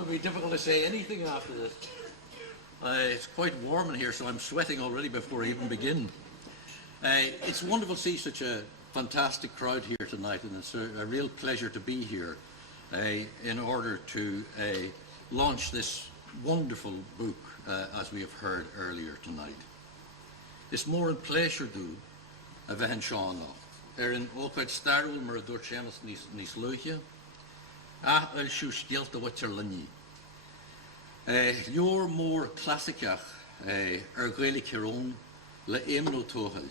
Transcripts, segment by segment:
It'll be difficult to say anything after this. It's quite warm in here, so I'm sweating already before I even begin. It's wonderful to see such a fantastic crowd here tonight, and it's a real pleasure to be here in order to launch this wonderful book, as we have heard earlier tonight. It's more in pleasure do a bheith Seoladh in ócaid starúil mar a dúirt Séamas níos luithe Sgéalta Mhuintir Luinigh. Leor mór clasicach Gaeilge Chreagán léamh tóghal.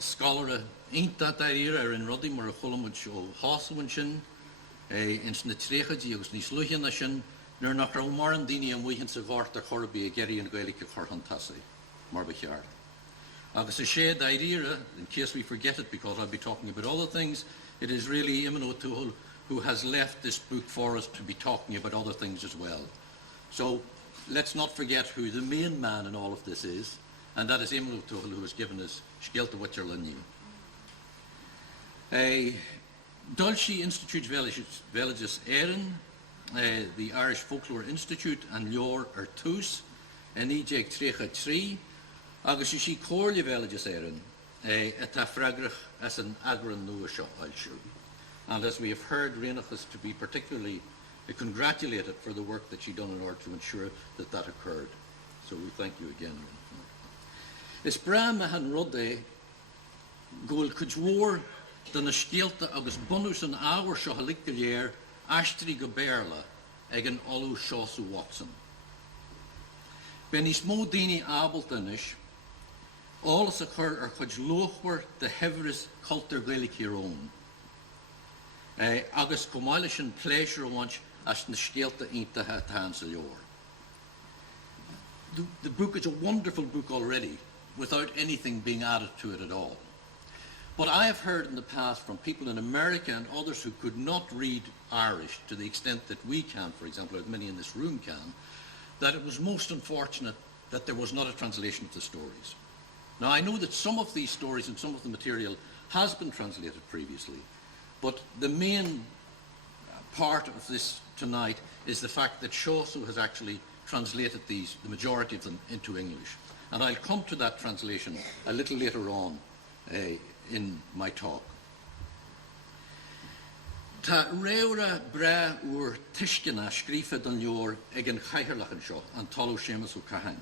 Scoláire ionta daíre in rudaí mar a chulamuid ó hásamhain sin ins na tréchadí agus níos luithe na sin nuair nach raibh mar an daoine an mhuitheann sa bhart a chorbí a geirí an Gaeilge chorthantasaí mar ba cheart. Agus a sé daíre, in case we forget it because I'll be talking about other things, it is really Imano Tuchel who has left this book for us to be talking about other things as well. So let's not forget who the main man in all of this is, and that is Imano Tuchel, who has given us Sgéalta Mhuintir Luinigh. Dulci Institute Villages Éireann, the Irish Folklore Institute, and Leor Artus, and Ejeg Trecha Tree, agus is Cóirle Villages Éireann, at Afragrach as an Agran Nuasha Alshu. And as we have heard, Reinach is to be particularly congratulated for the work that she done in order to ensure that that occurred. So we thank you again. Is bra mehan rodé goil kujwar dan a Sgéalta agus bonus an hour seo halikgalier ashtri go bearla ag an olu Shawsu Watson. Ben is mo dini abeltanish all as occur ar chuj lochwer the heveris culture Gaeilge Chreagán. Agus comáile an pleasure once as na Sgéalta iontathe tan sa leor. The book is a wonderful book already, without anything being added to it at all. But I have heard in the past from people in America and others who could not read Irish to the extent that we can, for example, or many in this room can, that it was most unfortunate that there was not a translation of the stories. Now, I know that some of these stories and some of the material has been translated previously, but the main part of this tonight is the fact that Shawsu has actually translated these, the majority of them, into English. And I'll come to that translation a little later on in my talk. Ta réura bra úr tiiscina scrífa don leor ag an chaithirlachan seo an talú Séamas ó Caithfhoilsithe.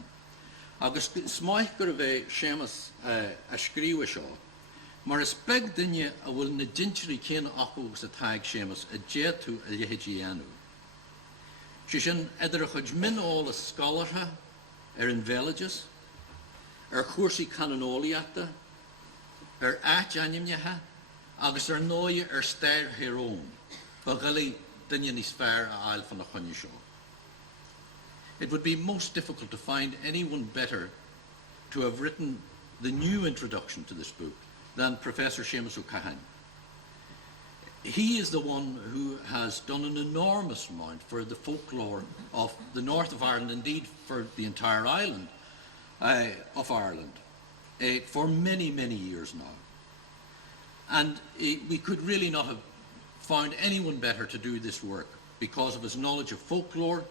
Agus smaith gur bheith Séamas a scríomha seo, mar is beg duine a bhfuil na dintirí céanna acu sa taig Séamas a déadú a lehéidí Si sin idir a chuid minál a scolartha an villages, chuairsaí canonóliaachta, aithanimnethe, agus nóia stair Chreagán, ba ghailí duine níos fearr a ail fan na chonne seo. It would be most difficult to find anyone better to have written the new introduction to this book than Professor Séamas O'Cahan. He is the one who has done an enormous amount for the folklore of the north of Ireland, indeed for the entire island of Ireland, for many, many years now. And we could really not have found anyone better to do this work because of his knowledge of folklore,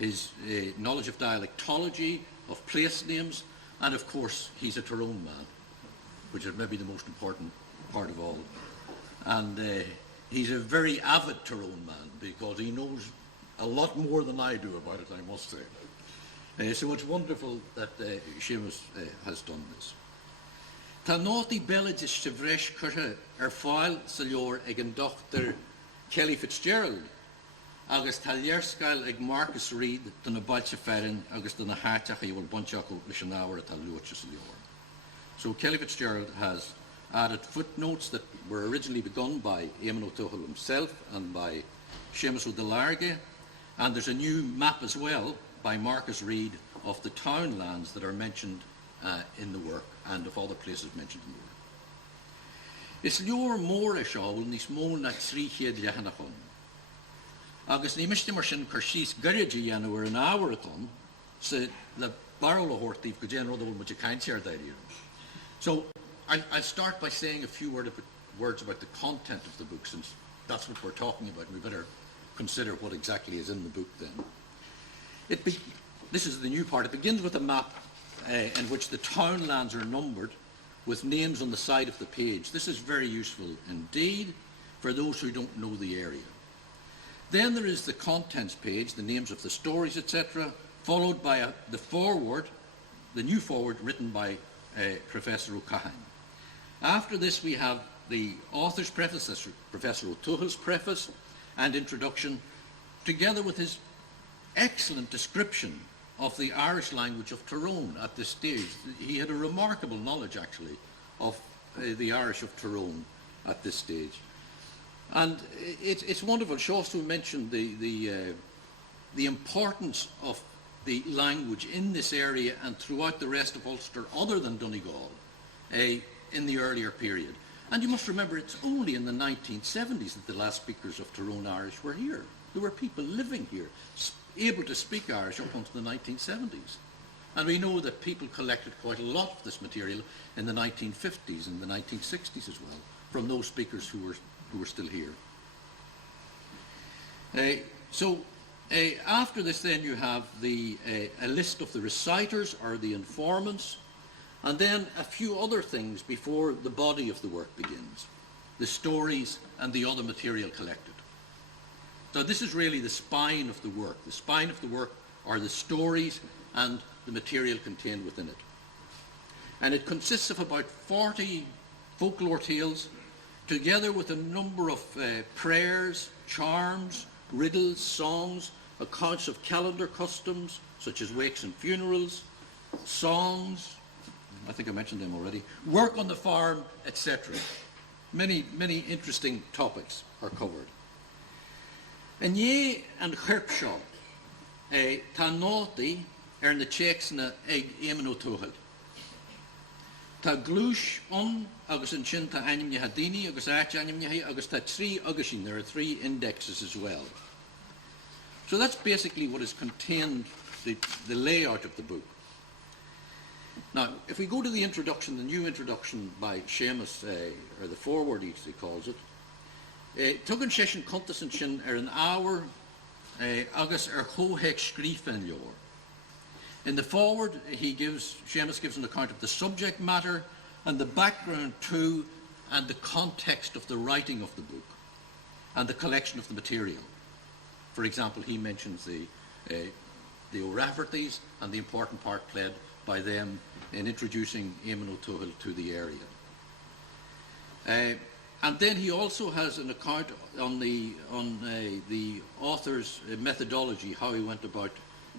his knowledge of dialectology, of place names, and of course he's a Tyrone man, which is maybe the most important part of all. And he's a very avid Tyrone man because he knows a lot more than I do about it, I must say. So it's wonderful that Séamas has done this. Tá nátaí beilid is sa bhreis curtha fáil sa leor ag an Dr. Kelly Fitzgerald agus tá léirscail ag Marcus Reid don na bailte fearin agus don na háiteach a bhfuil bunteach ó leis an ábhar atá luaite sa leor. So Kelly Fitzgerald has added footnotes that were originally begun by Éamon O'Tuchel himself and by Séamas O'Delarge, and there's a new map as well by Marcus Reid of the town lands that are mentioned in the work and of other places mentioned in the work. Is leor mór seo bhfuil níos mó na tríchéad leathanachán. Agus ní miste mar sin chur síos gairidí dhéanamh ar an ábhar atá sa le barrel a hortaíh go déan rud a bhfuil muid a caint ar daidíir. So I'll start by saying a few words about the content of the book, since that's what we're talking about. We better consider what exactly is in the book then. This is the new part. It begins with a map in which the townlands are numbered with names on the side of the page. This is very useful indeed for those who don't know the area. Then there is the contents page, the names of the stories, etc., followed by the foreword, the new foreword written by Professor O'Cahan. After this we have the author's preface, that's Professor O'Toughill's preface and introduction, together with his excellent description of the Irish language of Tyrone at this stage. He had a remarkable knowledge, actually, of the Irish of Tyrone at this stage. And it's wonderful. She also mentioned the importance of the language in this area and throughout the rest of Ulster, other than Donegal, in the earlier period. And you must remember, it's only in the 1970s that the last speakers of Tyrone Irish were here. There were people living here, able to speak Irish up until the 1970s. And we know that people collected quite a lot of this material in the 1950s and the 1960s as well, from those speakers who were still here. After this then you have a list of the reciters or the informants, and then a few other things before the body of the work begins, the stories and the other material collected. So this is really the spine of the work. The spine of the work are the stories and the material contained within it. And it consists of about 40 folklore tales, together with a number of prayers, charms, riddles, songs, accounts of calendar customs, such as wakes and funerals, songs, I think I mentioned them already, work on the farm, etc. Many interesting topics are covered. And ye and Chirpshaw, tá nótaí na téacsna ag Éamann Ó Tuathail. Tá glúis agus an sin tá ainm hadini agus ainm agus tá trí agasin. There are 3 indexes as well. So that's basically what is contained, the layout of the book. Now, if we go to the introduction, the new introduction by Séamas, or the foreword he calls it, tugann sé sin contas an sin an ábhar agus chóthaic scríofainn leor. In the foreword, Séamas gives an account of the subject matter and the background to and the context of the writing of the book and the collection of the material. For example, he mentions the O'Raffertys and the important part played by them in introducing Éamann Ó Tuathail to the area. And then he also has an account on the author's methodology, how he went about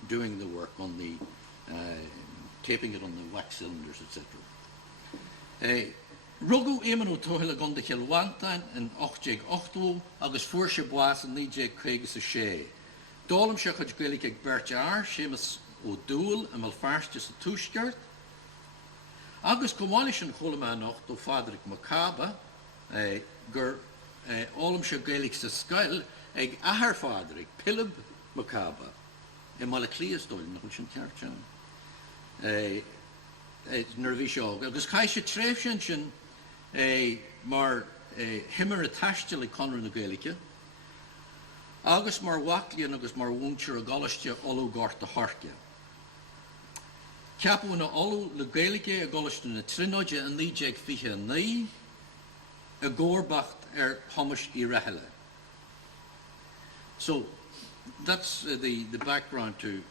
doing the work, on the taping it on the wax cylinders, etc. Rugu Éamann Ó Tuathail a gunda Cheilwantain in 808 agus fuair sé buas in 936. Tollamh sé chud Gaeilge ag Bert Air, Séamas Ó Dúil a Malfarstas a Tuisceart. Agus Comáis an Cholamh Ó Fadric Macaba, gur Ollam sé Gaeilge sa Sgéal ag Ahar Fadric, Pilib Macaba, i Malaclias Dóil, nach sin ceart nervhí seo. Agus cai sé tréimhsin sin mar himar a taistil ag Conradh na Gaeilge, agus mar Waclian agus mar Mhuintir a Golaiste olú gart a Harcia. Ceapú na olú le Gaeilge a Golaiste na Trínoide an 929, a Górbacht Thomas I Rahile. So that's the background to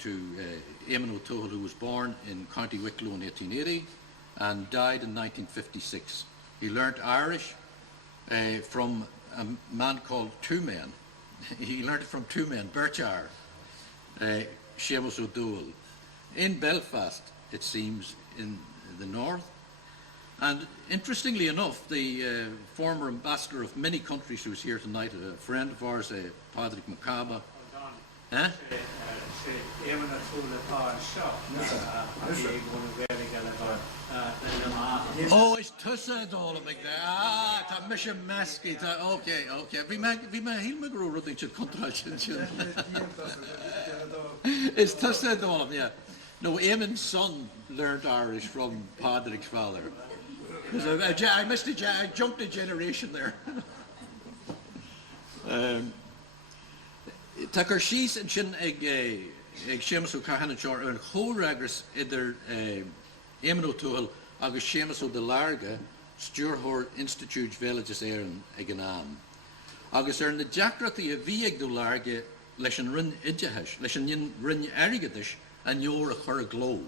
Éamann Ó Tuathail, who was born in County Wicklow in 1880 and died in 1956. He learnt Irish from a man called Two Men. He learnt it from 2 men, Bert Air, Séamas Ó Dúil, in Belfast, it seems, in the north. And interestingly enough, the former ambassador of many countries who is here tonight, a friend of ours, Padraig Macaba. Huh? Oh, it's tusa tOllamh ag tá mis sem meascaí, okay. Bhí me híl me grú ruding sin contraction sin. It's tusa tOllamh, yeah. No, Éamann's son learned Irish from Padraig's father. I jumped a generation there. Tá gur síos an sin ag Séamas ó Cathain seo ar an chóragus idir Éamann Ó Tuathail agus Séamas Ó Larga Stúrthóir Institute Villages Éireann ag an am. Agus ar na deacrataí a bhí ag Ó Larga leis an rinn ideitheis, leis an rinn airgeadais an leor a chur a gló.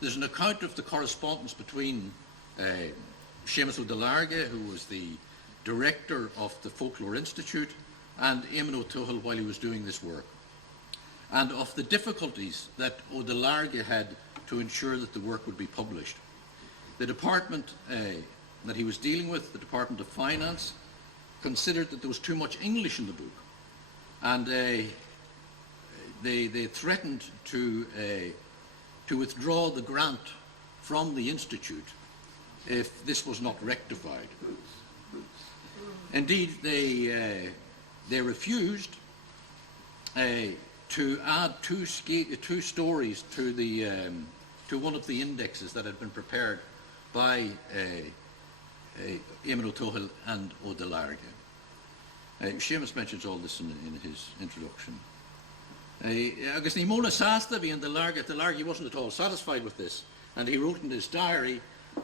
There's an account of the correspondence between Séamas Ó Larga, who was the director of the Folklore Institute, and Éamann Ó Tuathail while he was doing this work, and of the difficulties that Ó Larga had to ensure that the work would be published. The department that he was dealing with, the Department of Finance, considered that there was too much English in the book, and they threatened to withdraw the grant from the Institute if this was not rectified. Indeed, they refused to add two stories to one of the indexes that had been prepared by Éamann Ó Tuathail and Ó Larga. Séamas mentions all this in his introduction. Agus ní móna sásta bhí an de Larga wasn't at all satisfied with this, and he wrote in his diary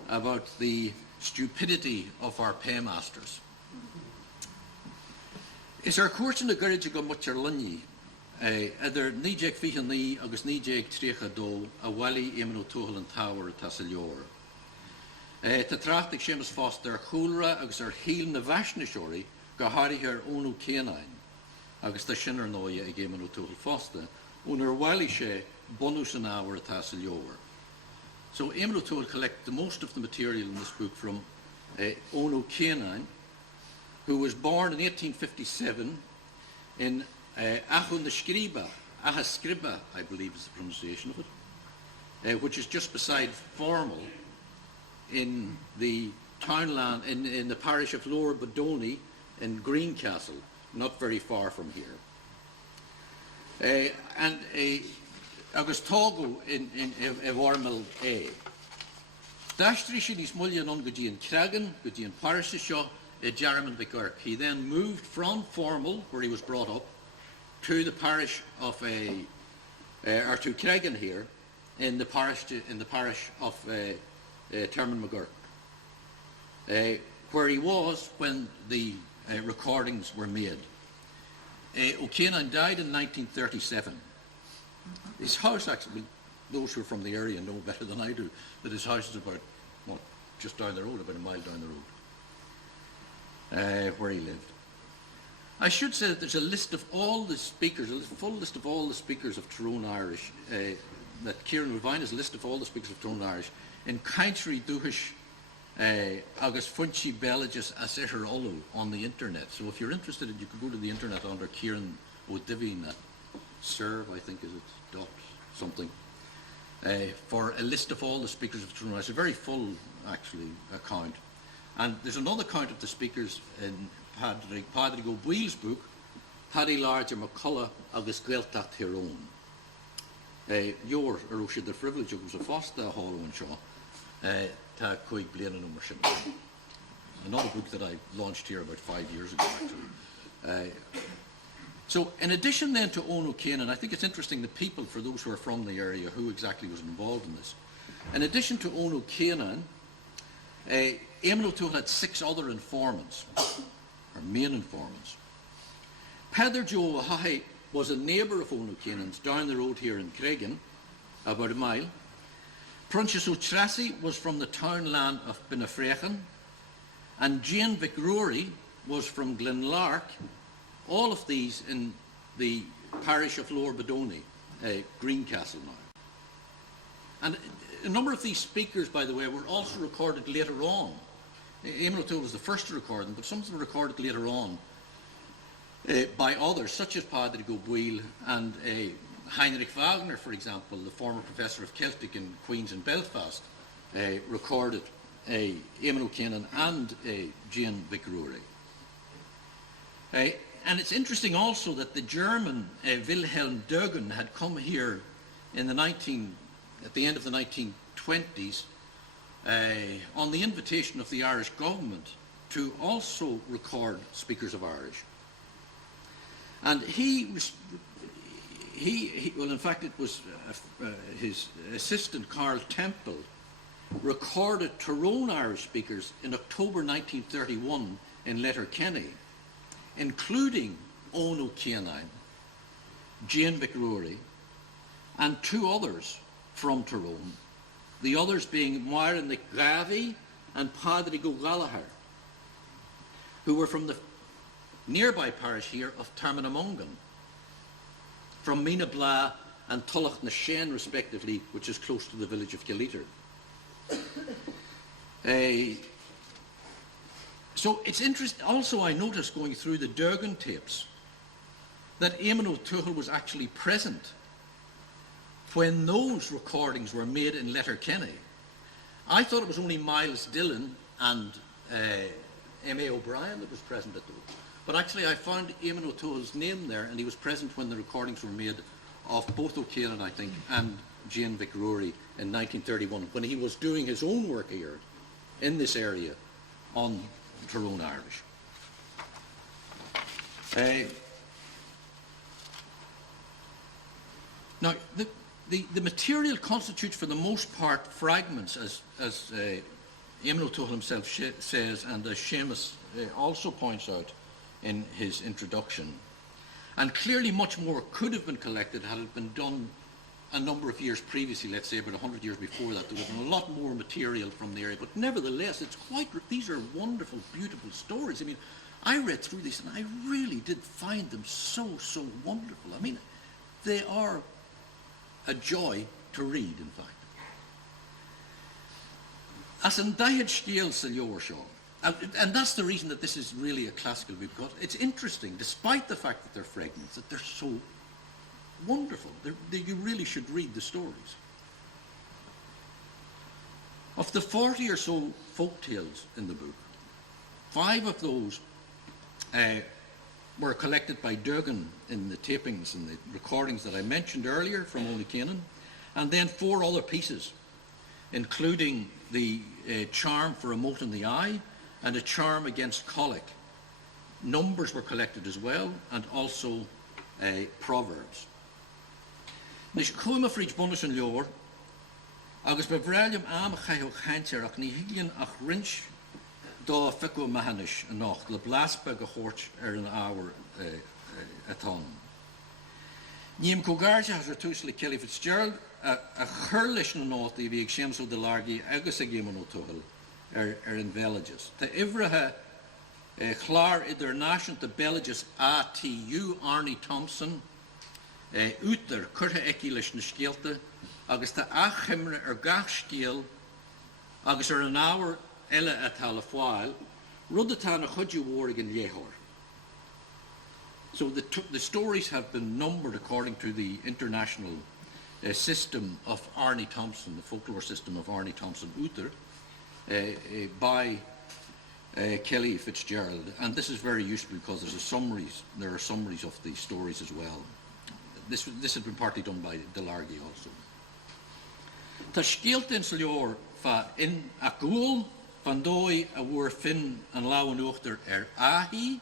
about the stupidity of our paymasters. Is our cuairteann na gairid go muirtir Luinigh idir 1929 agus 1932 a bhailí Éamann Ó Tuathail an tábhar atá sa leor. Tá trácht ag Séamas Foster chúlra agus ar híl na bhaisneisiúirí go háirithe ar ónú céanain agus tá sin ar nóia ag Éamann Ó Tuathail Fosta ón ar bhailí sé bonús an ábhar atá sa leor. So Éamann Ó Tuathail collected most of the material in this book from ónú céanain, who was born in 1857 in Ahascriba, I believe is the pronunciation of it, which is just beside Formal in the townland, in the parish of Lower Bodoni in Greencastle, not very far from here. And agus tógu in Vormal A. Dashtri sin is mullion on Gudi An Creagán, Gudi An parish seo, Jeremy Vicar. He then moved from Formal, where he was brought up, to the parish of or to Creagán here, in the parish of Termon McGurk, where he was when the recordings were made. O'Keenan died in 1937. His house, actually, those who are from the area know better than I do, that his house is about, what, just down the road, about a mile down the road, where he lived. I should say that there's a list of all the speakers, a full list of all the speakers of Tyrone Irish, that Kieran will find is a list of all the speakers of Tyrone Irish in Country Duhish agus Funchi Belages as Isher Olu on the internet. So if you're interested, you could go to the internet under Kieran O'Divine at serve, I think is it, dot something, for a list of all the speakers of Tyrone Irish. A very full, actually, account. And there's another count of the speakers in Pádraig Ó Buíl's book, Paddy Larger McCullough agus Sgéalta Tyrone. Your Arusha the Privilege was a foster hall and shaw. Ta Coig Blaine and Ummership. Another book that I launched here about 5 years ago, actually. So, in addition then to Ono Canan, I think it's interesting the people, for those who are from the area, who exactly was involved in this. In addition to Ono Canan, Éamann Ó Tuathail had 6 other informants, or main informants. Peadar Joe O'Hahy was a neighbour of Ono Canan's down the road here in Creagán, about a mile. Prunchas O'Trassi was from the townland of Binafrechan, and Jane McRory was from Glenlark, all of these in the parish of Lower Bodoni, Greencastle now. And a number of these speakers, by the way, were also recorded later on. Éamann Ó Tuathail was the first to record them, but some of them were recorded later on by others, such as Pádraig Ó Buíl and Heinrich Wagner, for example, the former professor of Celtic in Queen's in Belfast, recorded Éamann Ó Canan and Jane McRory. And it's interesting also that the German Wilhelm Dögen had come here in at the end of the 1920s on the invitation of the Irish government to also record speakers of Irish. And well, in fact, it was his assistant, Carl Temple, recorded Tyrone Irish speakers in October 1931 in Letterkenny, including Eoin O'Ciannán, Jane McRory, and two others from Tyrone, the others being Mair Nicgavi and Padre Gallagher, who were from the nearby parish here of Tarmanamungan, from Mina Bla and Tullach na Shane, respectively, which is close to the village of Gilleater. So it's interesting. Also, I noticed going through the Durgan tapes that Eamon O'Toole was actually present when those recordings were made in Letterkenny. I thought it was only Miles Dillon and M.A. O'Brien that was present at those. But actually I found Eamon O'Toole's name there, and he was present when the recordings were made of both O'Ciannán, I think, and Jane McRory in 1931, when he was doing his own work here in this area on Tyrone Irish. Now, the material constitutes for the most part fragments, as Eamon O'Toole himself says, and as Séamas also points out in his introduction. And clearly much more could have been collected had it been done a number of years previously, let's say about 100 years before that. There would have been a lot more material from the area, but nevertheless, these are wonderful, beautiful stories. I mean, I read through these and I really did find them so wonderful. I mean, they are a joy to read, in fact. As an daiad Sgéalta Mhuintir, and that's the reason that this is really a classical book, because it's interesting, despite the fact that they're fragments, that they're so wonderful. You really should read the stories. Of the 40 or so folk tales in the book, 5 of those were collected by Durgan in the tapings and the recordings that I mentioned earlier from Eoin O'Ciannán, and then 4 other pieces, including the charm for a mote in the eye and a charm against colic. Numbers were collected as well, and also proverbs. Nis cuama fríd bonus an leor, agus bevrálium am chaio chaintir ach ni higlian ach rinch da fico mahanish a nacht, le blaspa go hort an hour atán. Níam cogarja has retus le Kelly Fitzgerald a churlish na nacht I vi Séamas o de Largi agus a Eamon O'Toole in villages. Ta ivraha chlar idir nation the villages ATU Arnie Thompson útar curtha eci leis na Sgéalta agus ta achimre gach Sgéal agus an hour eile atá le fáil rud atá na chuidú mhór in léthóir. So the stories have been numbered according to the international system of Arnie Thompson, the folklore system of Arnie Thompson útar, by Kelly Fitzgerald, and this is very useful because there are summaries of the stories as well. This has been partly done by De Largi also. Tá Sgéalta in leor fa in a gúil van dói a bhuair fin an láhan uachtar ahi,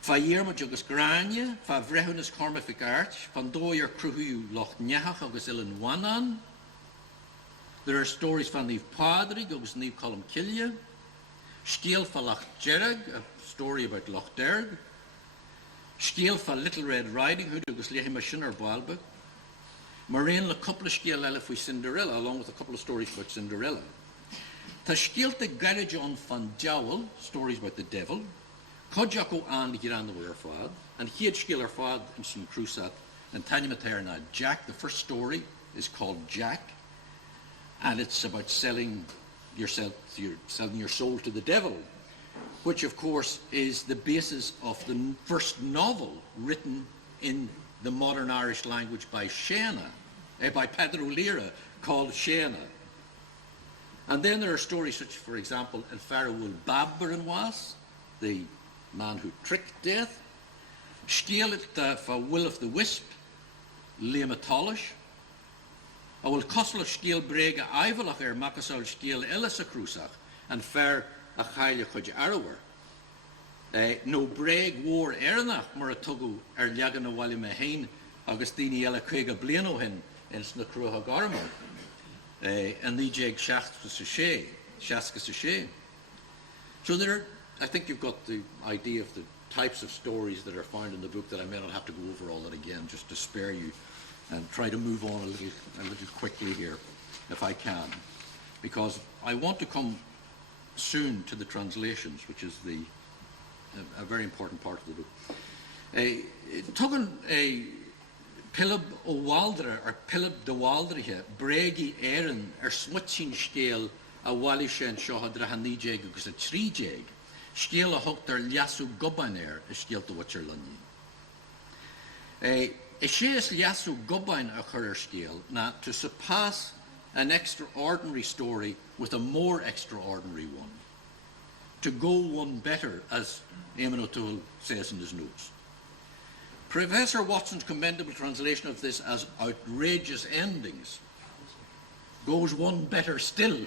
fa dhéarmid agus gráine, fa bhreithúnas corma fi gart, van dói cruthú loch neachach agus ilan wanan. There are stories van Níomh Pádraig agus Níomh Colm Cillia, Sgéal fa Loch Derg, a story about Loch Derg, Sgéal fa Little Red Riding Hood agus léamh sin ar Bálba, Marine le couple of Sgéal eile faoi Cinderella, along with a couple of stories about Cinderella. Tá Sgéalta Garajon van Jowl, stories about the devil, Codjach ó an Giran the Weir Fad, and Hiad Sgéal ar Fad in Sin Crusat, and Tanya Materna Jack. The first story is called Jack, and it's about selling your soul to the devil, which of course is the basis of the first novel written in the modern Irish language by by Pedro Lira, called Shana. And then there are stories such, for example, El Farawul Babbaran was, the man who tricked death, Sgéalta fa Will of the Wisp, léamh Tolish, Will Costal Sgéal Brega Ivalach Macasol Sgéal Elis a Crusach, and Fair a Chaile Chuj Arawer. No breg war ernach mar a tugu leagan a wali hain agus dini ela Creagán bliano hin in sna Creagán and the jeg shaska sashe. So I think you've got the idea of the types of stories that are found in the book that I may not have to go over all that again, just to spare you and try to move on a little quickly here, if I can, because I want to come soon to the translations, which is a very important part of the book. Tugan a Pilib o Waldra or Pilib de Waldrihe, Bregi Erin, Switching Scale, a Walishan Shohadra Hanijeg, because a Trijeg, Scale a Hokter Liasu Gobaner, a Sgéalta Mhuintir Luinigh. A Sheas Liasu Gobain a Chur Scale, now to surpass an extraordinary story with a more extraordinary one, to go one better, as Eamon O'Toole says in his notes. Professor Watson's commendable translation of this as outrageous endings goes one better still,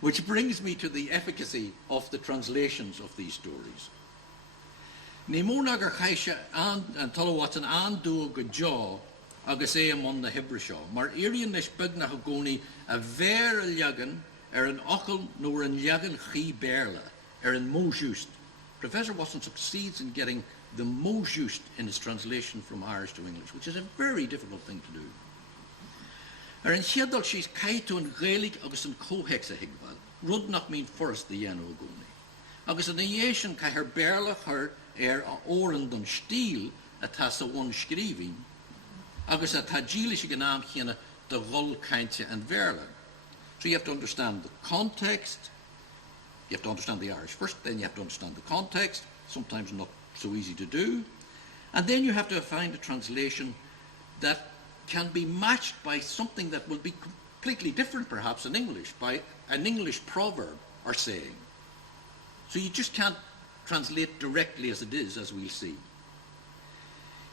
which brings me to the efficacy of the translations of these stories. Nímónagar chaise an tollamh Watson an dú go jaw agus amon na Hebrew mar irion leis bugna hagoni a ver a leagan an ochel nor an leagan chi berla an mojust. Professor Watson succeeds in getting the mojust in his translation from Irish to English, which is a very difficult thing to do. An chiadal she's kaito an Gaelic agus an cohex a higval, rudnach mean first the yano agoni. Agus an iation kai her berla her a oren don stil a tasa one skriving, agus a tajilish ganam hiena the gol kaintje and verla. So you have to understand the context, you have to understand the Irish first, then you have to understand the context, sometimes not so easy to do, and then you have to find a translation that can be matched by something that will be completely different perhaps in English, by an English proverb or saying. So you just can't translate directly as it is, as we'll see.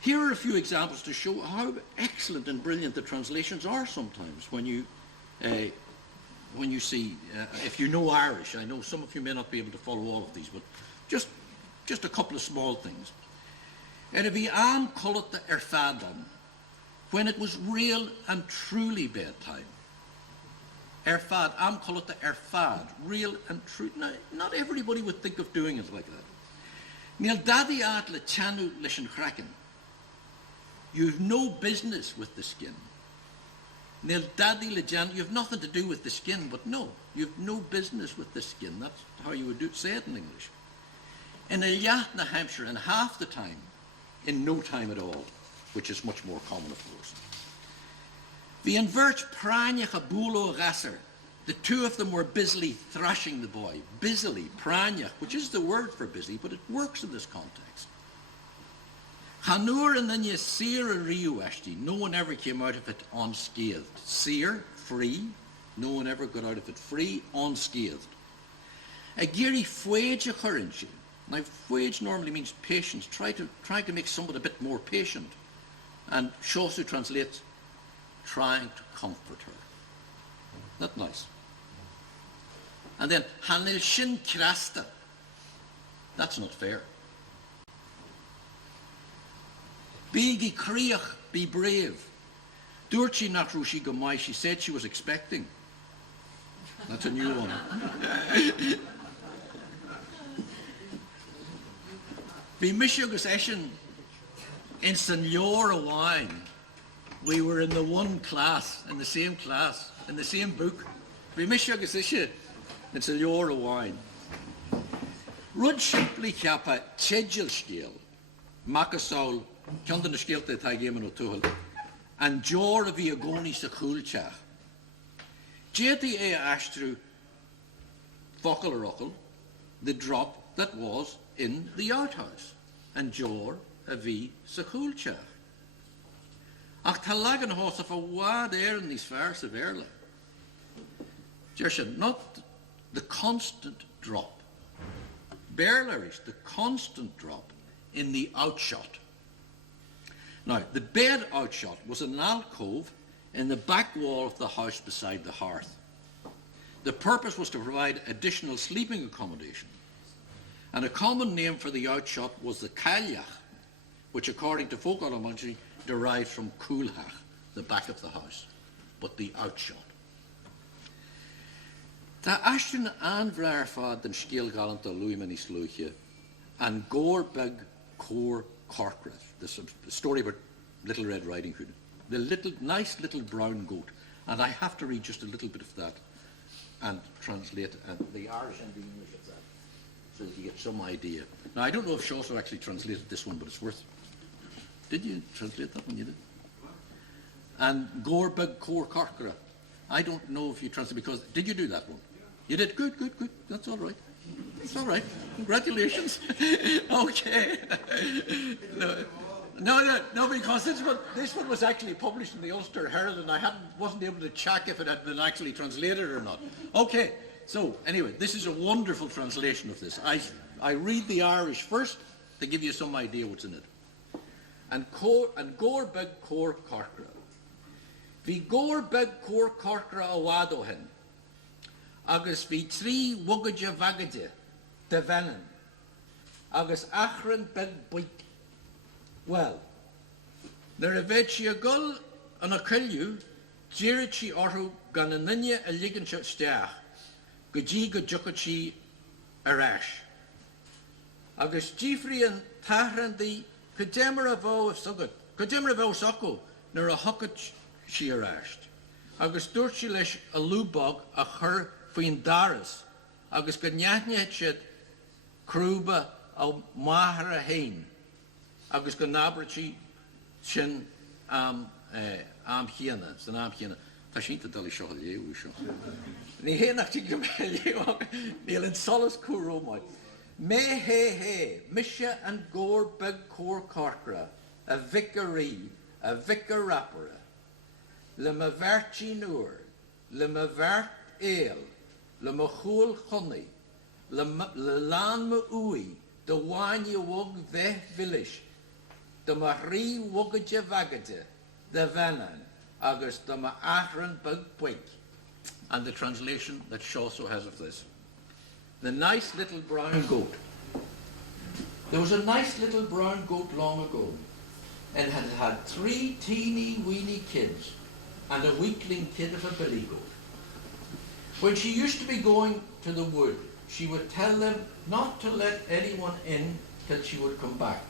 Here are a few examples to show how excellent and brilliant the translations are sometimes when you see, if you know Irish. I know some of you may not be able to follow all of these, but just a couple of small things. Bhí an culata fadam, when it was real and truly bedtime. Fad, am culata fad, real and true. Now, not everybody would think of doing it like that. Níl dadi at le chanu leis an Chreagán. You've no business with the skin. Níl dadi le jan, you have nothing to do with the skin, but no, you've no business with the skin. That's how you would say it in English. In Eliath, New Hampshire, and half the time, in no time at all, which is much more common, of course. The invert praniach a bulo gasser. The two of them were busily thrashing the boy. Busily, praniach, which is the word for busy, but it works in this context. Hanur and then you seer a riu ashti. No one ever came out of it unscathed. Seer, free. No one ever got out of it free, unscathed. A giri fuage a currency. Now, fuage normally means patience. Try to make someone a bit more patient. And Shosu translates, trying to comfort her. Not nice. And then, Hanil Shin Krasta. That's not fair. Bigi Kriach, be brave. Durchi Natrushi Gomai, she said she was expecting. That's a new one. Be Mishugus Eshin in Senor Wine. We were in the one class, in the same book. Be Mishugus Eshin in Senor Wine. Rud simply Kappa Chedgel Scale, Makasol, Kandan Sgéalta Mhuintir Luinigh, and Jor of Iagoni Sakulchach. Jeti e Ashtru Focal, the drop that was in the outhouse, and Jor of Sakulchach. Ach talagan horse of a wad air in these far severely. Jershan, not the constant drop. Berlerish, the constant drop in the outshot. Now, the bed outshot was an alcove in the back wall of the house beside the hearth. The purpose was to provide additional sleeping accommodation. And a common name for the outshot was the cailleach, which according to folk etymology derived from coolhach, the back of the house, but the outshot. Tá aistin an bhrear fad den Sgéalta Mhuintir and Gore Beg Cor Corcra, the story about Little Red Riding Hood, the nice little brown goat. And I have to read just a little bit of that and translate the Irish and the English of that, so that you get some idea. Now, I don't know if Chaucer actually translated this one, but it's worth. Did you translate that one? You did. And Gore Beg Cor Corcra. I don't know if you translated, because did you do that one? You did. Good. That's all right. It's all right. Congratulations. Okay. No, because this one was actually published in the Ulster Herald, and I wasn't able to check if it had been actually translated or not. Okay. So anyway, this is a wonderful translation of this. I read the Irish first to give you some idea what's in it. And Gore Beg Cor Corcra. Vi Gore Beg Cor Corcra awado hen. Agus vi trí wugade vagade de vennen. Agus achran beg buik. Well, there a vetchi a gull an a killu, jirichi orhu gan a ninja a leagan steach, gaji go jukachi a rash. Agus jifri an tahran di kajemra vo of sugat, kajemra vo soko, nor a hucket she a rashed. Agus durchi lesh a lubog a chur faoin daras, agus ganyahnya chid kruba a mahara hain. Agus go nabrachi sin am chiana, san am chiana. Tá sínta dal seo a léú seo. Ní hénach tí go léú, níl in solas cúrómáid. Me he, misha and Gore Beg Cor Corcra, a vicary, a vicar rappera. Le ma verchi nuair, le ma vert ale, le ma chul chunny, le lan ma ui, de wanya wog ve village, de ma ri wogade vagade, de venan, agus de ma ahran bug buik. And the translation that Chaucer has of this. The nice little brown goat. There was a nice little brown goat long ago, and had 3 teeny weeny kids, and a weakling kid of a billy goat. When she used to be going to the wood, she would tell them not to let anyone in till she would come back.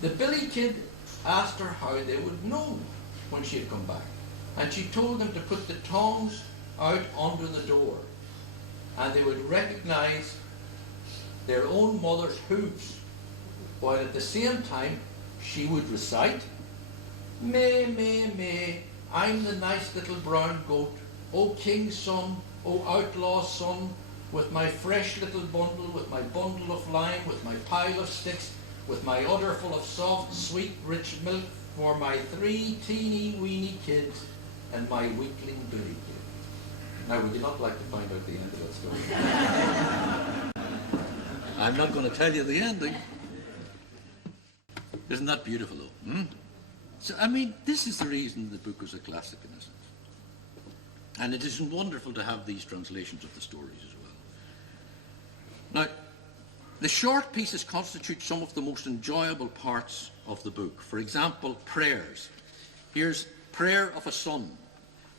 The billy kid asked her how they would know when she had come back, and she told them to put the tongs out under the door, and they would recognize their own mother's hooves, while at the same time she would recite, "Me, I'm the nice little brown goat, O king's son, O outlaw's son, with my fresh little bundle, with my bundle of lime, with my pile of sticks, with my udder full of soft, sweet, rich milk for my 3 teeny weeny kids and my weakling billy kid." Now, would you not like to find out the end of that story? I'm not going to tell you the ending. Isn't that beautiful, though? Hmm? So, I mean, this is the reason the book was a classic, in essence. And it is wonderful to have these translations of the stories as well. Now, the short pieces constitute some of the most enjoyable parts of the book. For example, prayers. Here's prayer of a son.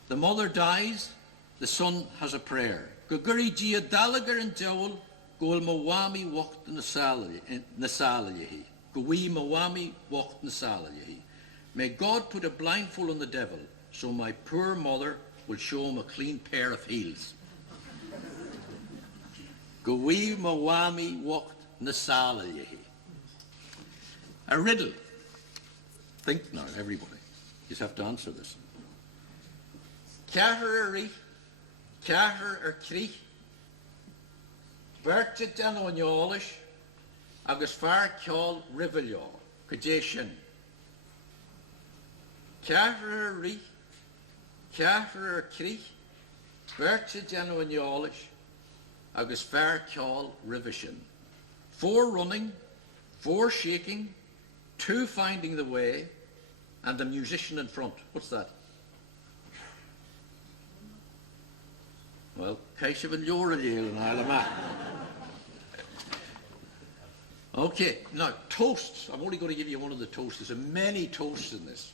The mother dies, the son has a prayer. Guguri dia dalagar and jowl, gol mawami wacht nasalayahi. Gui mawami wacht nasalayahi. May God put a blindfold on the devil, so my poor mother will show him a clean pair of heels. Gui mawami wacht nasalayahi. A riddle. Think now, everybody. You just have to answer this. Ceathair rí, ceathair crí, Bertit an óneolais, agus fear ceol rivaleo, codé sin. Ceathair rí, ceathair crí, Bertit an óneolais, agus fear ceol rivishin. 4 running, 4 shaking, 2 finding the way, and the musician in front. What's that? Well, Keisha van Jorah and Isle of Man. Okay, now toasts. I'm only going to give you one of the toasts. There's many toasts in this.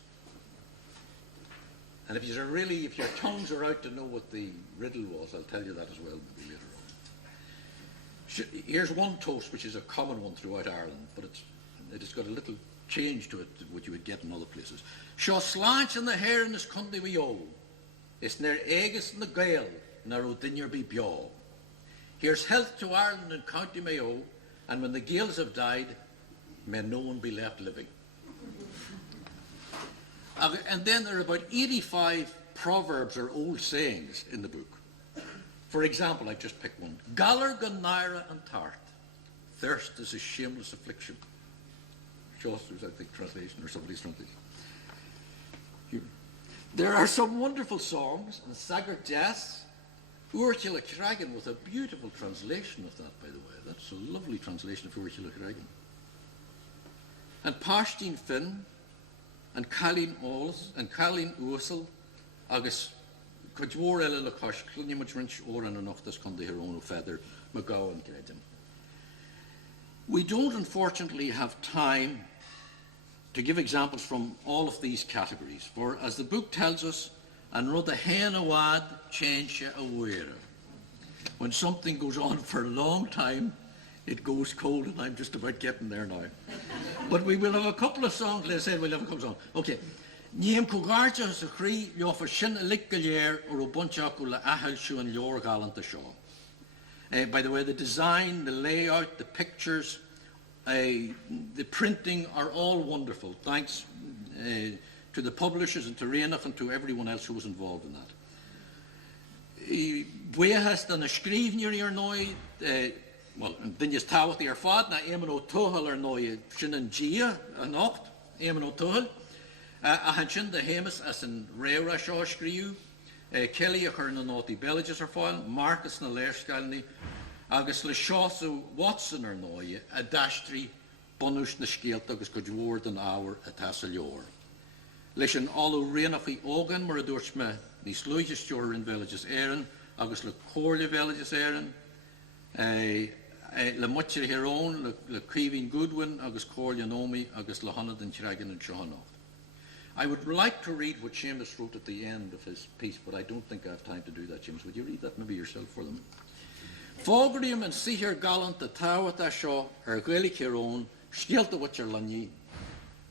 And if your tongues are out to know what the riddle was, I'll tell you that as well maybe later on. Here's one toast which is a common one throughout Ireland, but it has got a little change to it, what you would get in other places. Seo sláint in the hair in this country we owe. It's near agus in the Gael, nar o dinner be bio. Here's health to Ireland and County Mayo, and when the Gaels have died, may no one be left living. And then there are about 85 proverbs or old sayings in the book. For example, I've just picked one. Galar Ganaira and Tart. Thirst is a shameless affliction. Chaucer's, I think, translation, or somebody's translation. There are some wonderful songs, and Sagart Jazz, An Creagán, with a beautiful translation of that, by the way. That's a lovely translation of An Creagán. And Páistín Finn, and Cálín Ólas, and Cálín Úsal, agus Codhór eile le Cois, Clunne much rinch oran enough this con the Hierón feather, McGowan Gredin. We don't, unfortunately, have time to give examples from all of these categories, for as the book tells us, an rud a hen awad change a weir. When something goes on for a long time, it goes cold, and I'm just about getting there now. But we will have a couple of songs, let's say we'll have a couple of songs. Okay. Níam Cogarja sa chrí, yo for sin a lick gallier, or a bunch of la ahel shu and your gallant the show. By the way, the design, the layout, the pictures, the printing are all wonderful. Thanks to the publishers and to Reinach and to everyone else who was involved in that. Buehas dan a scrivener ar noi, well, then you tawat ar fad na eamon o tuhal ar noi sin an gia an ocht, eamon o tuhal. A han sin the Héamas as an réra seo scriú, Kelly a chur na nótaí Belgius ar fáil, Marcus na léirscailní, agus le Seosu Watson ar nóie, a dastri bonus na Sgéalta agus go dúir den áwer a tasa leor. Leis an alú réanachaí ógan mar a dúirt me níos luigisteoir in Belgius éireann, agus le cóirle Belgius éireann, le mutir Hierón, le Caoimhín Goodwin, agus cóirle Nomi, agus le An Chreagán and Seoladh. I would like to read what Séamas wrote at the end of his piece, but I don't think I have time to do that, Séamas. Would you read that maybe yourself for them? Fógrium and sihir gallant the tawat a seo ar Gaelic Hierón, Sgéalta Mhuintir Luinigh,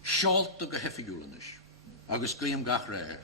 Seoladh go hefiúlanis, agus Guim gach réir.